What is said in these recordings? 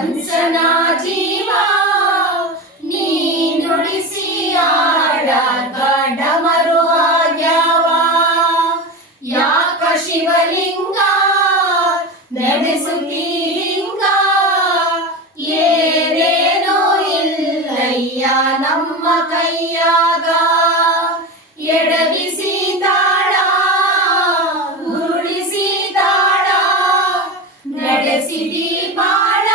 ಮನುಷ್ಯನ ಜೀವ ನೀ ನುಡಿಸಿ ಆಡಾಗ ಡಮರು ಆಗ್ಯಾವ. ಯಾಕ ಶಿವಲಿಂಗ ನಡೆಸುತ್ತೀರಿಂಗ, ಏನೇನೋ ಇಲ್ಲಯ್ಯ ನಮ್ಮ ಕೈಯಾಗ. ಎಡವಿಸಿ ತಾಳ ಉರುಳಿಸಿ ತಾಳ ನಡೆಸಿದಿ ಬಾಳ.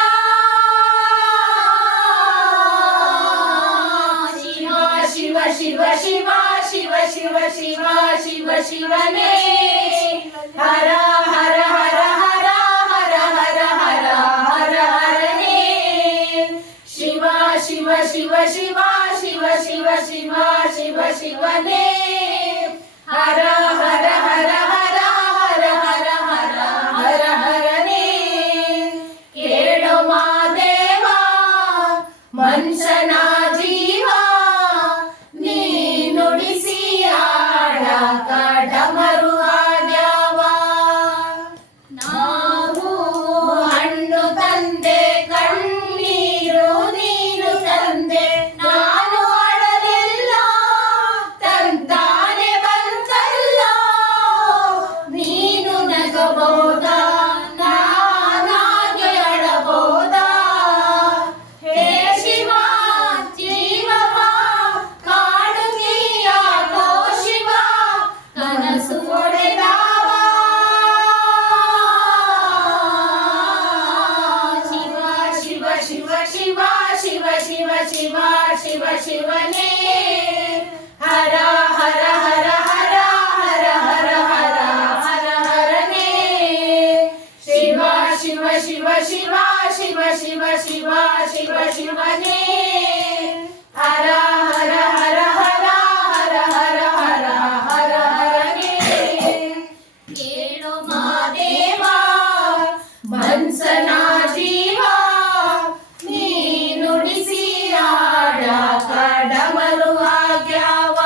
ಶಿವ ಶಿವ ಶಿವ ಶಿವ ಶಿವ ಶಿವ ಶಿವ ಶಿವನೇ ಹರ ಹರ ಹರ ಹರ ಹರ ಹರ ಹರ ಹರ ಹರನೇ. ಶಿವ ಶಿವ ಶಿವ ಶಿವ ಶಿವ ಶಿವ ಶಿವ ಶಿವ ಶಿವನೇ ಹರ ಹರ ಹರ ಹರ ಹರ ಹರ ಹರ ಹರ ಹರನೇ. ಕೇಳೋ ಮಾದೇವ ಮನುಷ್ಯನ ಜೀವ ನೀ ನುಡಿಸಿ ಆಡಾಕ ಡಮರು ಆಗ್ಯಾವ. ನಾವು ಹಣ್ಣು ತಂದೆ ಕಣ್ಣೀರು ನೀನು ತಂದೆ, ನಾನು ಅಳಲಿಲ್ಲ ತಂತಾನೆ ಬಂತಲ್ಲ. ನೀನು ನಗಬಹುದ ನಾನಾಗೆ ಅಳಬಹುದ. ಹೇ ಶಿವ ಜೀವವ ಕಾಡುತ್ತೀಯಾಗೋ ಶಿವ, ಕನಸು ಒಡೆದಾವ. ಶಿವ ಶಿವ ಶಿವ ಶಿವ ಶಿವ ಶಿವ ಶಿವ ಶಿವ ಶಿವನೇ ಹರ ಹರ ಹರ ಹರ ಹರ ಹರ ಹರ ಹರ ಹರನೇ. ಶಿವ ಶಿವ ಶಿವ ಶಿವ ಶಿವ ಶಿವ ಶಿವ ಶಿವ ಶಿವನೇ ಹರ ಹರ ಹರ ಹರ ಹರ ಹರ ಹರ ಹರ ಹರನೇ. ಕೇಳೋ ಮಾದೇವ ಮನುಷ್ಯನ ಜೀವ ನೀ ನುಡಿಸಿ ಆಡಾಕ ಡಮರು ಆಗ್ಯಾವ.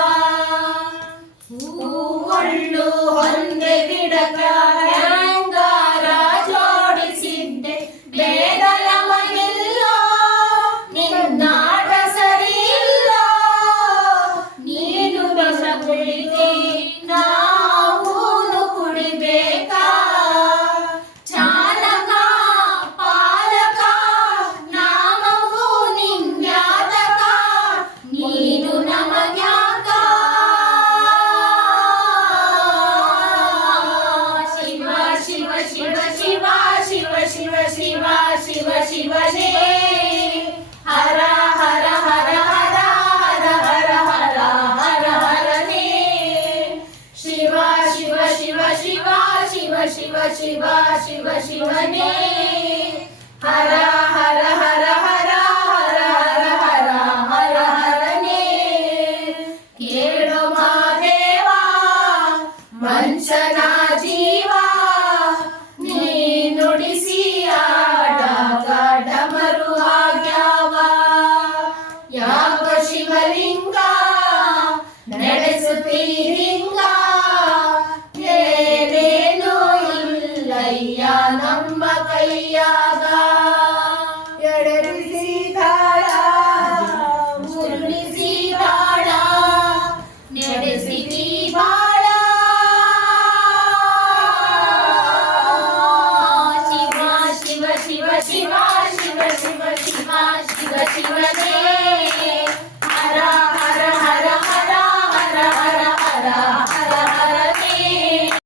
ಹೂವಳ್ಳು ಹೊಂದೆ ಗಿಡಕ ಹೆಂಗಾರ ಜೋಡಿಸಿದ್ದೆ, ಬೇಡ ನಮಗಿಲ್ಲ ನಿನ್ನಾಟ ಸರಿ ಇಲ್ಲ. ನೀನು ವಿಷ ಕುಡಿದಿ ನಾವು ಕುಡಿಬೇಕಾ. ಚಾಲಕ ಪಾಲಕ ನಾಮವು ನಿನ್ಯಾತಕ, ನೀನು ನಮಗ್ಯಾಕ. ಶಿವ ಶಿವ ಶಿವ ಶಿವ ಶಿವ ಶಿವ ಶಿವ ಶಿವ ಶಿವನೇ ಹರ ಹರ ಹರ ಹರ ಹರ ಹರ ಹರ ಹರ ಹರನೇ. ಶಿವ ಶಿವ ಶಿವ ಶಿವ ಶಿವ ಶಿವ ಶಿವ ಶಿವ ಶಿವನೇ ಹರ ಹರ ಹರ ಹರ ಹರ ಹರ ಹರ ಹರ ಹರನೇ. ಕೇಳೋ ಮಾದೇವ ಮನುಷ್ಯನ ಜೀವ ನೀ ನುಡಿಸಿ ಆಡಾಗ ಡಮರು ಆಗ್ಯಾವ. ಯಾಕ ಶಿವಲಿಂಗ ನಡೆಸುತ್ತೀರಿಂಗ, ಏನೇನೋ ಇಲ್ಲಯ್ಯ ನಮ್ಮ ಕೈಯಾಗ. ಎಡವಿಸಿ ತಾಳ ಉರುಳಿಸಿ ತಾಳ ನಡೆಸಿದಿ ಬಾಳ. ಶಿವ ಶಿವ ಶಿವ ಶಿವ ಶಿವ ಶಿವ ಶಿವ ಶಿವ ಶಿವ